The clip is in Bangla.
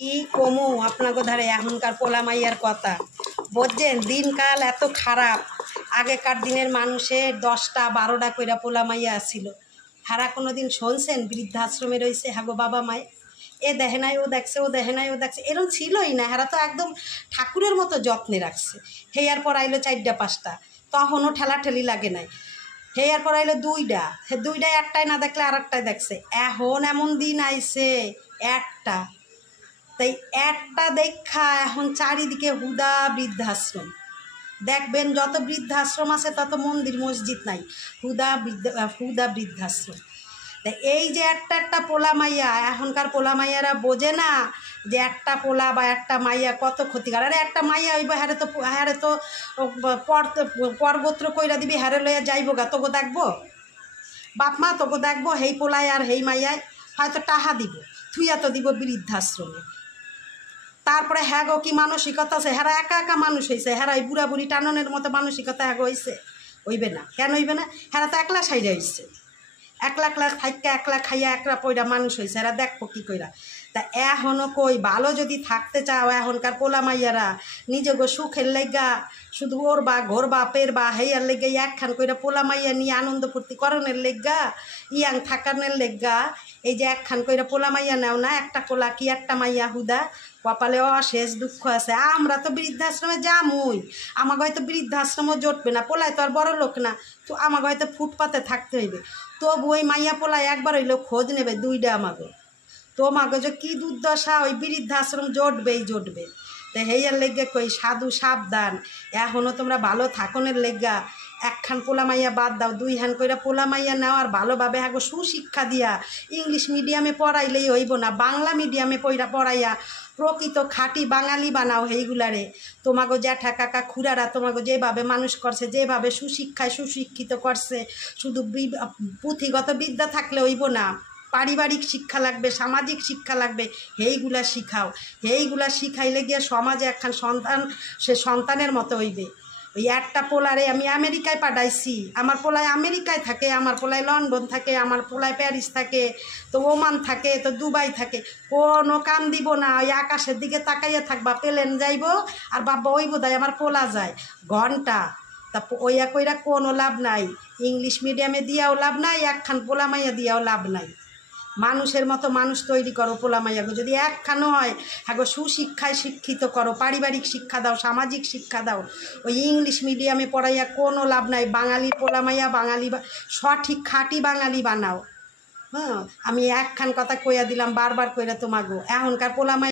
কি কমু আপনাকে ধারে এখনকার পোলা মাইয়ার কথা বুঝছেন। দিনকাল এত খারাপ। আগেকার দিনের মানুষের 10টা 12টা কইরা পোলা মাইয়া আসছিল। হারা কোনো দিন শুনছেন বৃদ্ধাশ্রমে রয়েছে হাগো বাবা মায় এ দেখে নাই ও দেখছে, ও দেখে নাই ও দেখছে, এরকম ছিলই না। হারা তো একদম ঠাকুরের মতো যত্নে রাখছে। হেয়ার পর আইলো 4টা 5টা, তখনও ঠেলাঠেলি লাগে নাই। হেয়ার পর আইলো 2টা, হে 2টায় একটাই না দেখলে আর একটাই দেখছে। এখন এমন দিন আইছে একটা, তাই একটা দেখা এখন চারিদিকে হুদা বৃদ্ধাশ্রম। দেখবেন যত বৃদ্ধাশ্রম আছে তত মন্দির মসজিদ নাই, হুদা বৃদ্ধাশ্রম। তাই এই যে একটা একটা পোলা মাইয়া, এখনকার পোলা মাইয়ারা বোঝে না যে একটা পোলা বা একটা মাইয়া কত ক্ষতিকার। আরে একটা মাইয়া হইব, হ্যারে তো পরগোত্র কইরা দিবি, হ্যারে লইয়া যাইবো গা, তোকে দেখবো বাপ মা, তোকে দেখবো হেই পোলায় আর হেই মাইয়ায় হয়তো টাহা দিব, থুইয়া তো দিব বৃদ্ধাশ্রমে। তারপরে হ্যাঁ গো কি মানসিকতা আছে, হ্যাঁ একা একা মানুষ হয়েছে, হ্যাঁ এই বুড়া বুড়ি টাননের মতো মানসিকতা হ্যাঁ হয়েছে, হইবে না কেন হইবে না। হ্যাঁ তো একলা সাইডা হয়েছে, একলা থাইকা একলা খাইয়া একলা পয়রা মানুষ হয়েছে, এরা দেখবো কী কইরা। তা এখনও কই ভালো যদি থাকতে চাও, এখনকার পোলা মাইয়ারা নিজেগো সুখের লেগা শুধু ওর বা ঘোর বাপের বা হেয়ার লেগে একখান কইরা পোলা মাইয়া নিয়ে আনন্দ ফুর্তি করণের লেগা, ইয়াং থাকানের লেগা এই যে একখান কইরা পোলা মাইয়া নেও না, একটা পোলা কি একটা মাইয়া হুদা কপালে অশেষ দুঃখ আছে। আমরা তো বৃদ্ধাশ্রমে যামই, আমাকে হয়তো বৃদ্ধাশ্রমও জটবে না, পোলায় তো আর বড় লোক না, তো আমাকে হয়তো ফুটপাতে থাকতে হইবে। তবু ওই মাইয়া পোলায় একবার হইলেও খোঁজ নেবে 2টা আমাকে, তোমাকে যে কী দুর্দশা, ওই বৃদ্ধাশ্রম জটবে। তো হেয়ার লেগে কই সাধু সাবধান, এখনও তোমরা ভালো থাকনের লেগা একখান পোলা মাইয়া বাদ দাও, 2 হান কইরা পোলা মাইয়া নাও, আর ভালোভাবে হ্যাঁ সুশিক্ষা দিয়া ইংলিশ মিডিয়ামে পড়াইলেই হইব না, বাংলা মিডিয়ামে পড়াইয়া প্রকৃত খাঁটি বাঙালি বানাও। সেইগুলারে তোমাগো জ্যাঠা কাকা খুড়ারা তোমাগো যেভাবে মানুষ করছে, যেভাবে সুশিক্ষায় সুশিক্ষিত করছে, শুধু পুঁথিগত বিদ্যা থাকলে হইব না, পারিবারিক শিক্ষা লাগবে, সামাজিক শিক্ষা লাগবে, সেইগুলা শিখাও। সেইগুলা শিখাইলে গিয়ে সমাজে একখান সন্তান, সে সন্তানের মতো হইবে। ওই একটা পোলারে আমি আমেরিকায় পাঠাইছি, আমার পোলায় আমেরিকায় থাকে, আমার পোলায় লন্ডন থাকে, আমার পোলায় প্যারিস থাকে, তো ওমান থাকে, তো দুবাই থাকে, কোনো কাম দিব না। ওই আকাশের দিকে তাকাইয়া থাকবা, প্লেন যাইব আর বাবা ওই বোধহয় আমার পোলা যায় ঘন্টা। তা ওইয়া কইরা কোনো লাভ নাই, ইংলিশ মিডিয়ামে দিয়াও লাভ নাই, একখান পোলা মাইয়া দিয়াও লাভ নাই। মানুষের মতো মানুষ তৈরি করো পোলা মাইয়াগো, যদি একখানো হয় হ্যাঁ সুশিক্ষায় শিক্ষিত করো, পারিবারিক শিক্ষা দাও, সামাজিক শিক্ষা দাও। ওই ইংলিশ মিডিয়ামে পড়াইয়া কোনো লাভ নাই। বাঙালি পোলা মাইয়া বাঙালি, সঠিক খাঁটি বাঙালি বানাও। হ্যাঁ, আমি একখান কথা কইয়া দিলাম বারবার কইরা তোমাগো, এখনকার পোলা মাইয়া